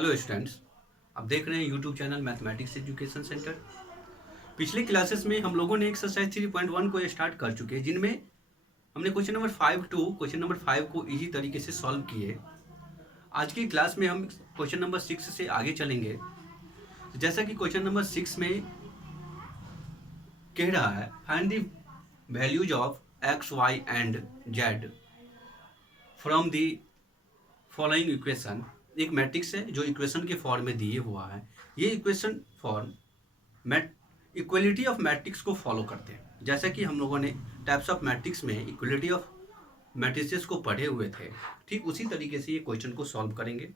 Hello students, आप देख रहे हैं YouTube channel mathematics education centre. पिछले क्लासेस में हम लोगों ने एक्सरसाइज 3.1 को स्टार्ट कर चुके हैं, जिनमें हमने question number 5 to question number 5 को इजी तरीके से सॉल्व किए। आज की क्लास में हम क्वेश्चन नंबर 6 से आगे चलेंगे। जैसा कि क्वेश्चन नंबर 6 में कह रहा है, find the values of X Y and Z from the following equation. एक मैट्रिक्स है जो इक्वेशन के फॉर्म में दिए हुआ है। ये equation form equality of matrix को फॉलो करते हैं। जैसा कि हम लोगों ने टाइप्स ऑफ मैट्रिक्स में इक्वलिटी ऑफ मैट्रिसेस को पढ़े हुए थे, ठीक उसी तरीके से ये क्वेश्चन को सॉल्व करेंगे।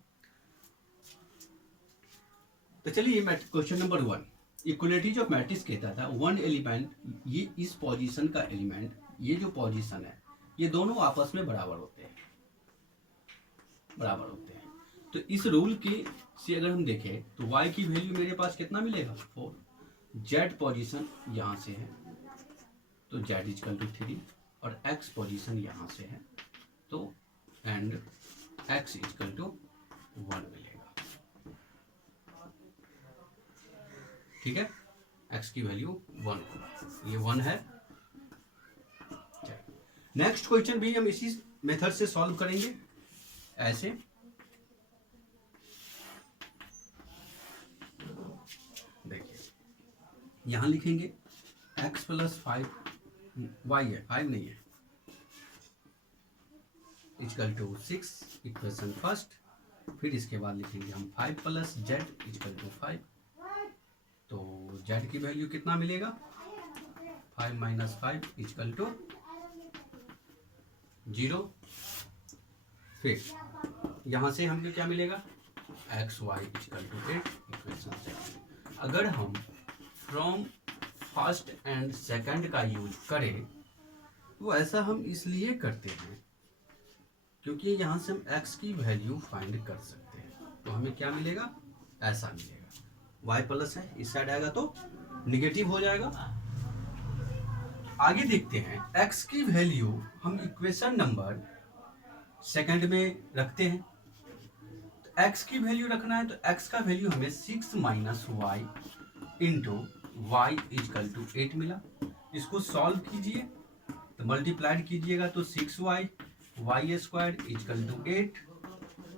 तो चलिए question number 1, equalities of matrix कहता था वन एलिमेंट, ये इस पोजीशन का एलिमेंट, ये जो पोजीशन है ये दोनों आपस में बराबर होते हैं। तो इस रूल के से अगर हम देखें तो y की वैल्यू मेरे पास कितना मिलेगा 4, z पोजीशन यहाँ से है तो z इक्वल टू 3 और x पोजीशन यहाँ से है तो एंड x इक्वल टू 1 मिलेगा। ठीक है, x की वैल्यू 1, ये 1 है। नेक्स्ट क्वेश्चन भी हम इसी मेथड से सॉल्व करेंगे। ऐसे देखिए, यहां लिखेंगे x प्लस 5 y है, 5 नहीं है, इक्वल टू 6 इक्वेशन फर्स्ट। फिर इसके बाद लिखेंगे हम 5 प्लस जेड इक्वल टू 5। तो z की वैल्यू कितना मिलेगा 5 माइनस 5 इक्वल टू 0। फिर यहाँ से हमको क्या मिलेगा X Y equal to 8 equation second. अगर हम फ्रॉम फर्स्ट एंड सेकंड का यूज करें तो ऐसा हम इसलिए करते हैं क्योंकि यहाँ से हम x की वैल्यू फाइंड कर सकते हैं। तो हमें क्या मिलेगा, ऐसा मिलेगा, y प्लस है, इस साइड आएगा तो निगेटिव हो जाएगा। आगे देखते हैं, x की वैल्यू हम इक्वेशन नंबर सेकंड में रखते हैं। तो x की वैल्यू रखना है तो x का वैल्यू हमें 6 minus Y into Y equal to 8 मिला। इसको सॉल्व कीजिए तो मल्टीप्लाइड कीजिएगा तो 6y Y square is equal to 8।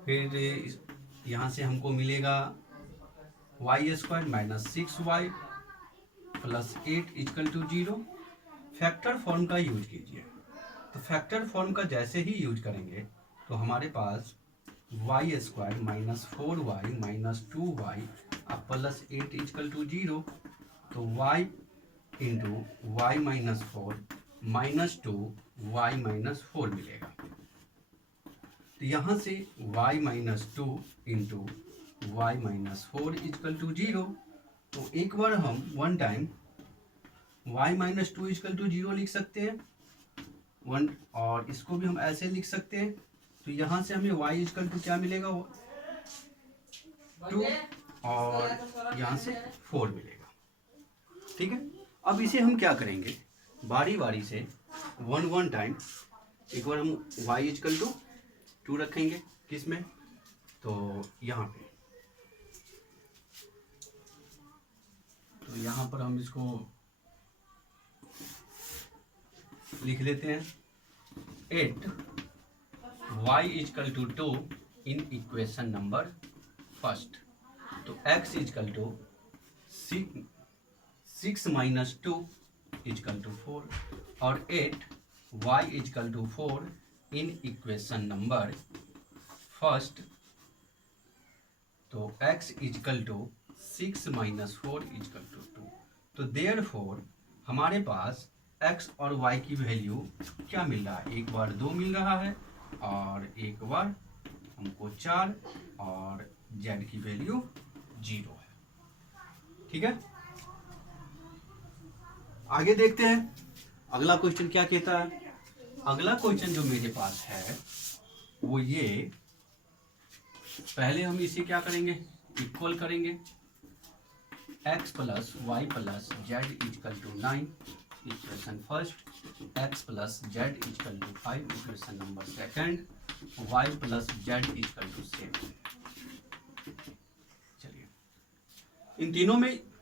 फिर यहाँ से हमको मिलेगा Y square minus 6y plus 8 equal to 0। Factor form का यूज कीजिए। तो फैक्टर फॉर्म का जैसे ही यूज करेंगे तो हमारे पास y square minus 4y minus 2y अब प्लस 8 इजकल टू 0। तो y into y minus 4 minus 2 y minus 4 मिलेगा। तो यहाँ से y minus 2 into y minus 4 equal to 0। तो एक बार हम one time y minus 2 equal to 0 लिख सकते हैं 1, और इसको भी हम ऐसे लिख सकते हैं। तो यहाँ से हमें y इजकल टू क्या मिलेगा 2 और यहाँ से 4 मिलेगा। ठीक है, अब इसे हम क्या करेंगे, बारी बारी से वन टाइम एक बार हम y इजकल टू 2 रखेंगे किस में, तो यहाँ पे। तो यहाँ पर हम इसको लिख लेते हैं 8 y equal to 2 in equation number first. तो x equal to 6 minus 2 equal to 4 और 8 y equal to 4 in equation number first. तो x equal to 6 minus 4 equal to 2। तो देयरफॉर हमारे पास x और y की वैल्यू क्या मिल रहा है, एक बार 2 मिल रहा है और एक बार हमको 4 और z की वैल्यू 0 है। ठीक है, आगे देखते हैं अगला क्वेश्चन क्या कहता है। अगला क्वेश्चन जो मेरे पास है वो ये, पहले हम इसे क्या करेंगे, इक्वल करेंगे x plus Y plus Z equal to 9 equation first, x plus Z equal to 5 equation number second, y plus Z equal to 7। चलिए, इन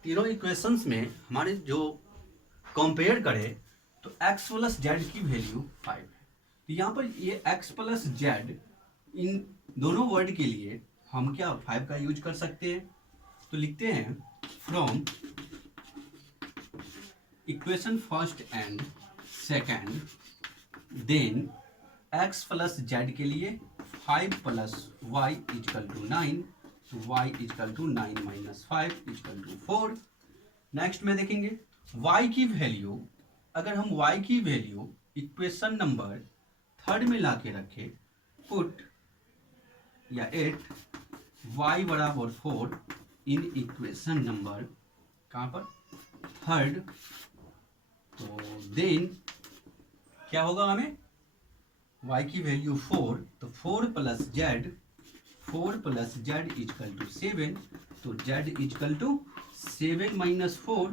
तीनों इक्वेशंस में हमारे जो कंपेयर करें तो x प्लस जेड की वैल्यू 5 है। तो यहाँ पर ये x प्लस जेड इन दोनों वर्ड के लिए हम क्या 5 का यूज कर सकते हैं। तो लिखते हैं from equation first and second then x plus जेड के लिए 5 प्लस वाई इजकल टू 9, तो y equal to 9 minus 5 equal to 4। Next में देखेंगे y की वैल्यू, अगर हम y की वैल्यू इक्वेशन नंबर थर्ड में लाके रखे, पुट या एट y बराबर 4 इन इक्वेशन नंबर कहाँ पर थर्ड, तो देन क्या होगा हमें y की वैल्यू 4, तो 4 प्लस जेड इजकल टू 7, तो z इजकल टू 7 माइनस 4,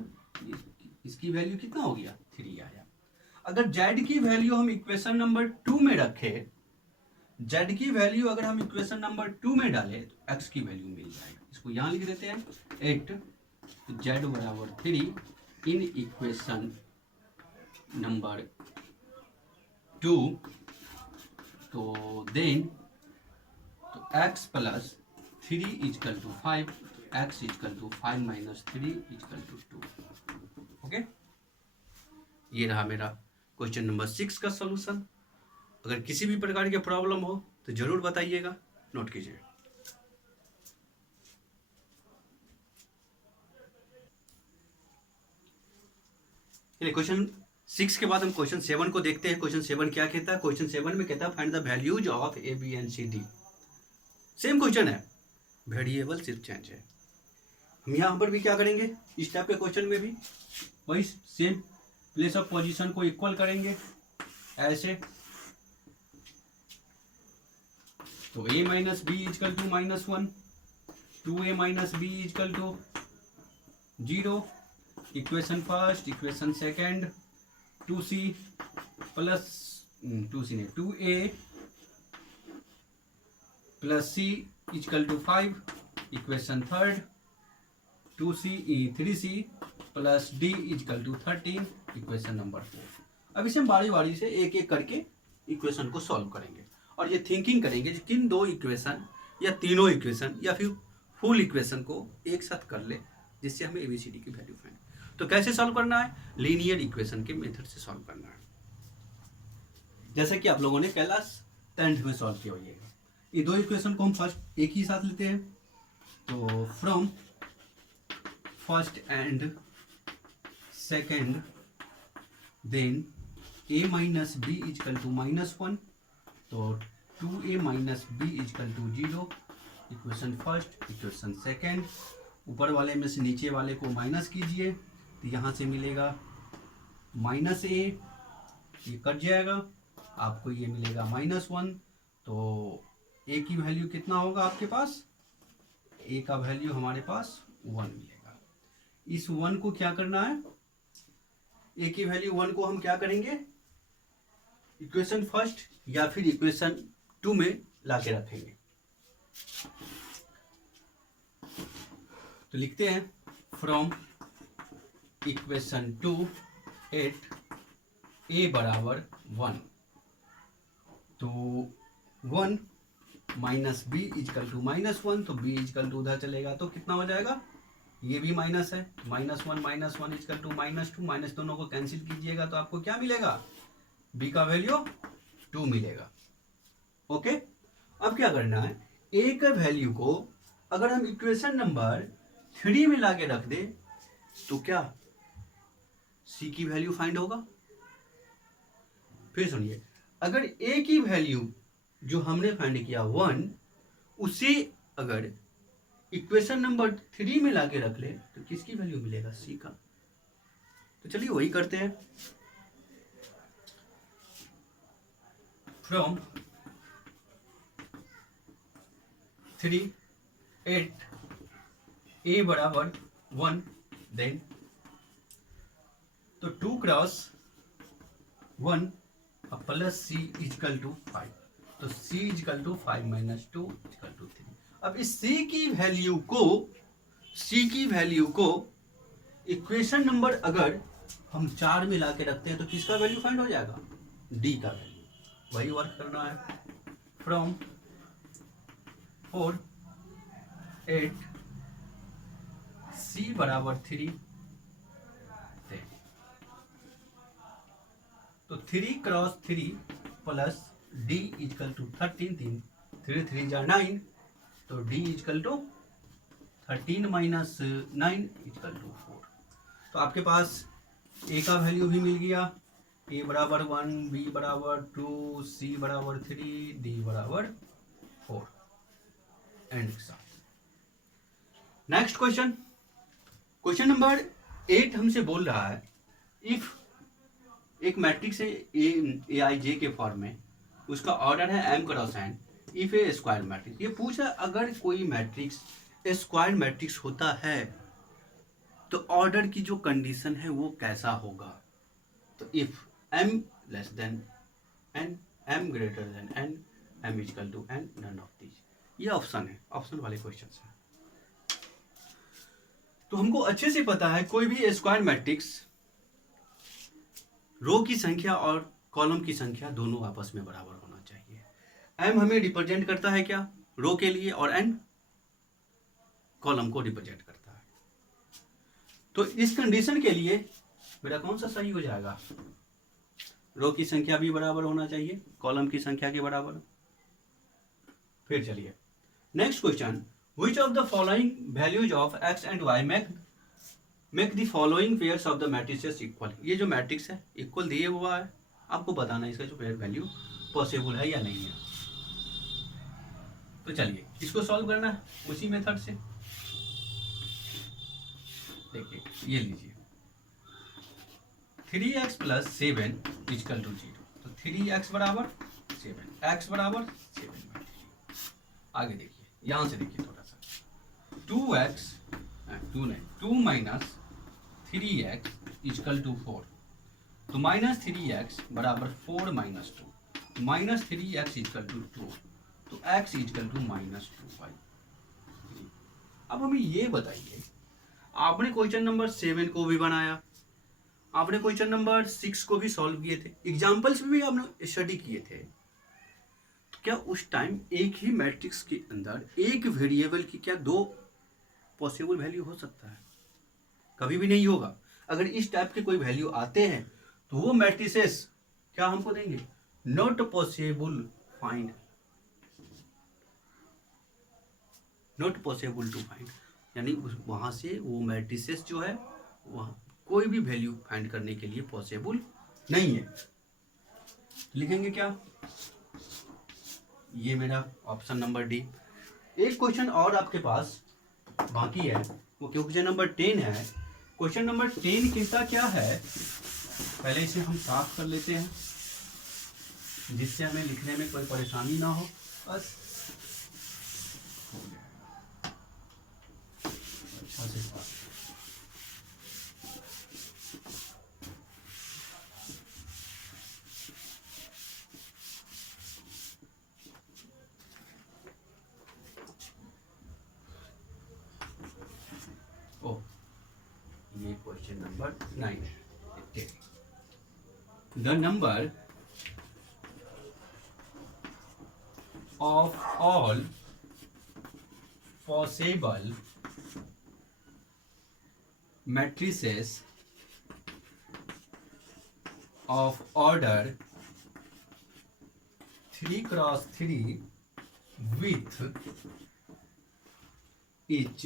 इसकी वैल्यू कितना हो गया 3 आया। अगर z की वैल्यू हम इक्वेशन नंबर 2 में रखें, z की वैल्यू अगर हम इक्वेशन नंबर 2 में डालें तो x की वैल्यू मिल जाएगा। इसको यहाँ लिख देते हैं 8 z बराबर 3 इन इक्वेशन नंबर 2, तो देन तो x plus 3 equal to 5, x equal to 5 minus 3 equal to 2। Okay, ये रहा मेरा क्वेश्चन नंबर 6 का सॉल्यूशन। अगर किसी भी प्रकार की प्रॉब्लम हो तो जरूर बताइएगा, नोट कीजिए। क्वेश्चन 6 के बाद हम क्वेश्चन 7 को देखते हैं। क्वेश्चन 7 क्या कहता है? क्वेश्चन 7 में कहता है find the values of A B and C D. Same question है, वेरिएबल सिर्फ चेंज है। हम यहाँ पर भी क्या करेंगे, इस टाइप के क्वेश्चन में भी वही सेम प्लेस ऑफ पोजीशन को इक्वल करेंगे ऐसे, तो a minus B equal to -1, 2a minus B equal to 0, equation first, equation second, 2c plus 2c नहीं 2a plus c equal to 5, equation third 3c plus d equal to 13, equation number 4। अब इसे हम बारी बारी से एक एक करके इक्वेशन को सॉल्व करेंगे और ये थिंकिंग करेंगे किन दो इक्वेशन या तीनों इक्वेशन या फिर फुल इक्वेशन को एक साथ कर ले जिससे हमें एबीसीडी की वैल्यू फाइंड। तो कैसे सॉल्व करना है? लीनियर इक्वेशन के मेथड से सॉल्व करना है, जैसे कि आप लोगों ने क्लास 10th में सॉल्व किया होगा। ये दो इक्वेशन को हम फर्स्ट एक ही साथ लेते हैं, तो from first and second then a minus B equal to -1, तो 2a minus B equal to 0, equation first, equation second. ऊपर वाले में से नीचे वाले को माइनस कीजिए तो यहाँ से मिलेगा -a, ये कट जाएगा, आपको ये मिलेगा -1। तो a की वैल्यू कितना होगा आपके पास? a का वैल्यू हमारे पास 1 मिलेगा। इस 1 को क्या करना है? a की वैल्यू 1 को हम क्या करेंगे? इक्वेशन फर्स्ट या फिर इक्वेशन 2 में लाके रखेंगे। तो लिखते हैं फ्रॉम इक्वेशन 2 एट a बराबर 1, तो 1 माइनस बी इजकल टू -1, तो b इजकल टू उधर चलेगा तो कितना हो जाएगा? ये भी माइनस है, -1 इजकल टू -2, माइनस दोनों को कैंसिल कीजिएगा तो आपको क्या मिलेगा? b का वैल्यू 2 मिलेगा। ओके, अब क्या करना है? a का वैल्यू को अगर हम इक्वेशन नंबर 3 में लाके रख दे तो क्या c की वैल्यू फाइंड होगा? फिर सुनिए, अगर a की वैल्यू जो हमने फाइंड किया 1, उसे अगर इक्वेशन नंबर 3 में लाके रख ले तो किसकी वैल्यू मिलेगा? c का। तो चलिए वही करते हैं। फ्रॉम 3 8 a बराबर 1, देन तो 2 cross 1 plus c equal to 5, तो c equal to 5 minus 2 equal to 3। अब इस सी की वैल्यू को इक्वेशन नंबर अगर हम 4 में ला के रखते हैं तो किसका वैल्यू फाइंड हो जाएगा? डी का वैल्यू। वही वर्क करना है। फ्रॉम 4 8 सी बराबर 3 तो 3 cross 3 plus D equal to 13 3 3 जा 9 तो D equal to 13 minus 9 equal to 4। तो आपके पास ए का वैल्यू भी मिल गया, ए बराबर 1, बी बराबर 2, सी बराबर 3, डी बराबर 4 एंड नेक्स्ट क्वेश्चन नंबर 8 हमसे बोल रहा है इफ एक मैट्रिक्स है ए आई जे के फॉर्म में, उसका ऑर्डर है m cross n, if A square matrix. ये पूछा अगर कोई मैट्रिक्स स्क्वायर मैट्रिक्स होता है तो ऑर्डर की जो कंडीशन है वो कैसा होगा? तो if m less than n, m greater than n, m equal to n, none of these. ये ऑप्शन है, ऑप्शन वाले क्वेश्चन है। तो हमको अच्छे से पता है कोई भी स्क्वायर मैट्रिक्स रो की संख्या और कॉलम की संख्या दोनों आपस में बराबर होना चाहिए। m हमें रिप्रेजेंट करता है क्या? रो के लिए, और n कॉलम को रिप्रेजेंट करता है। तो इस कंडीशन के लिए मेरा कौन सा सही हो जाएगा? रो की संख्या भी बराबर होना चाहिए कॉलम की संख्या के बराबर। फिर चलिए next question, which of the following values of x and y make the following pairs of the matrices equal. ये जो मैट्रिक्स है इक्वल दिए हुआ है, आपको बताना है इसका जो पेयर वैल्यू पॉसिबल है या नहीं है। तो चलिए इसको सॉल्व करना है उसी मेथड से। देखिए ये लीजिए 3x प्लस 7 इक्वल टू 0। तो 3x बराबर 7, x बराबर 7। आगे देखिए, यहां से देखिए थोड़ा सा 2 माइनस 3x इक्वल टू 4। तो माइनस 3x बराबर 4 minus 2, minus 3x equal to 2, तो x equal to minus 2y। अब हमें ये बताइए, आपने क्वेश्चन नंबर 7 को भी बनाया, आपने क्वेश्चन नंबर 6 को भी सॉल्व किए थे, एग्जाम्पल्स भी आपने स्टडी किए थे, तो क्या उस टाइम एक ही मैट्रिक्स के अंदर एक वेरिएबल की क्या दो पॉसिबल वैल्यू हो सकता है? कभी भी नहीं होगा। अगर इस टाइप के कोई वैल्यू आते हैं तो वो मैट्रिसेस क्या हमको देंगे? Not possible find, not possible to find, यानी वहां से वो मैट्रिसेस जो है वहां कोई भी वैल्यू फाइंड करने के लिए पॉसिबल नहीं है। लिखेंगे क्या? ये मेरा ऑप्शन नंबर डी। एक क्वेश्चन और आपके पास बाकी है, वो क्वेश्चन नंबर 10 है। क्वेश्चन नंबर 10 कहता क्या है, पहले इसे हम साफ कर लेते हैं जिससे हमें लिखने में कोई परेशानी ना हो। बस अच्छा से साफ। ये क्वेश्चन नंबर 9 है। The number of all possible matrices of order 3 cross 3 with each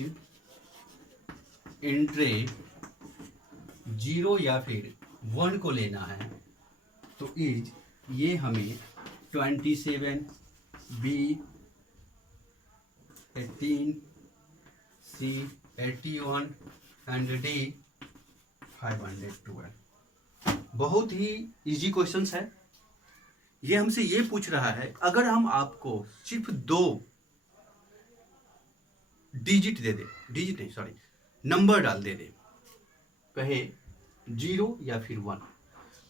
entry 0 या फिर 1 को लेना है, तो इज ये हमें 27, B 18, C 81 एंड D 512। बहुत ही इजी क्वेश्चंस है। ये हमसे ये पूछ रहा है अगर हम आपको सिर्फ 2 डिजिट दे दे, डिजिट नहीं सॉरी नंबर डाल दे दे, कहे 0 या फिर 1,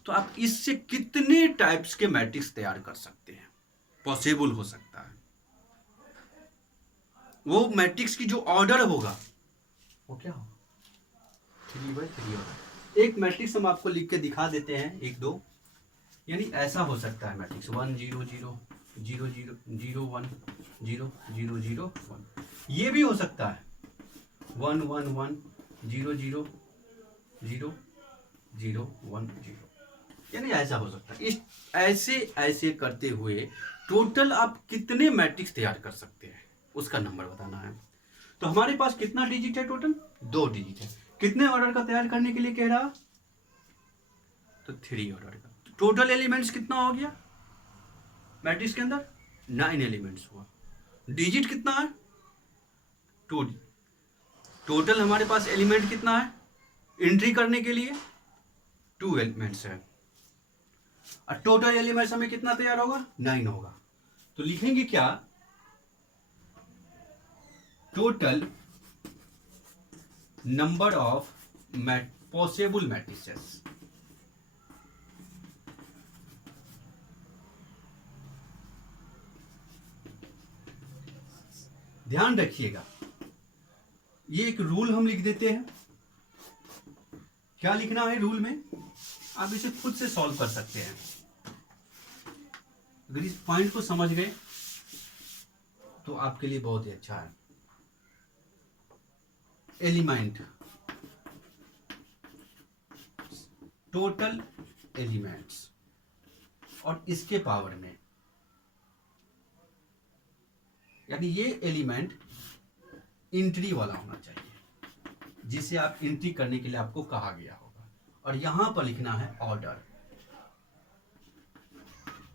तो आप इससे कितने टाइप्स के मैट्रिक्स तैयार कर सकते हैं, पॉसिबल हो सकता है। वो मैट्रिक्स की जो ऑर्डर होगा वो क्या होगा, 3/3 होगा। एक मैट्रिक्स हम आपको लिख के दिखा देते हैं, 1 2, यानी ऐसा हो सकता है मैट्रिक्स 1 0 0 0 0 0 1 0 0 0 1। ये भी हो सकता है 1 1 1 0 0 0 0 1 0, यानी ऐसा हो सकता है। इस ऐसे ऐसे करते हुए टोटल आप कितने मैट्रिक्स तैयार कर सकते हैं उसका नंबर बताना है। तो हमारे पास कितना डिजिट है टोटल, 2 डिजिट है। कितने ऑर्डर का तैयार करने के लिए कह रहा, तो 3 ऑर्डर का। टोटल एलिमेंट्स कितना हो गया मैट्रिक्स के अंदर, 9 एलिमेंट्स हुआ। डिजिट कितना है, 2। टोटल हमारे पास एलिमेंट कितना है एंट्री करने के लिए, 2 एलिमेंट्स है। और टोटल एलिमेंट्स हमें कितना तैयार होगा, 9 होगा। तो लिखेंगे क्या, total number of possible matrices. ध्यान रखिएगा, ये एक रूल हम लिख देते हैं। क्या लिखना है रूल में, आप इसे खुद से सॉल्व कर सकते हैं। अगर इस पॉइंट को समझ गए तो आपके लिए बहुत ही अच्छा है। एलिमेंट, टोटल एलिमेंट्स, और इसके पावर में, यानी ये एलिमेंट एंट्री वाला होना चाहिए जिसे आप एंट्री करने के लिए आपको कहा गया होगा। और यहां पर लिखना है ऑर्डर।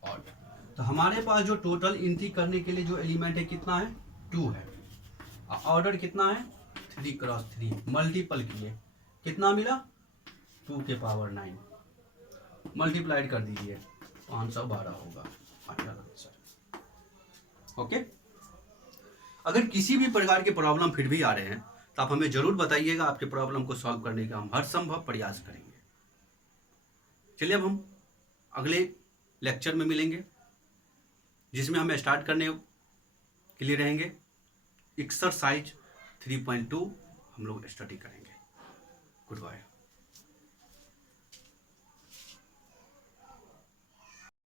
ऑर्डर, तो हमारे पास जो टोटल एंट्री करने के लिए जो एलिमेंट है कितना है, 2 है। ऑर्डर कितना है, 3 क्रॉस 3, मल्टीपल किए कितना मिला, 2 के पावर 9, मल्टीप्लाइड कर दीजिए 512 होगा फाइनल आंसर। ओके। अगर किसी भी प्रकार के प्रॉब्लम फिर भी आ रहे हैं तो आप हमें जरूर बताइएगा, आपके प्रॉब्लम को सॉल्व करने का हम हर संभव प्रयास करेंगे। चलिए अब हम अगले लेक्चर में मिलेंगे जिसमें हम स्टार्ट करने के लिए रहेंगे एक्सरसाइज 3.2 हम लोग स्टडी करेंगे। Good bye.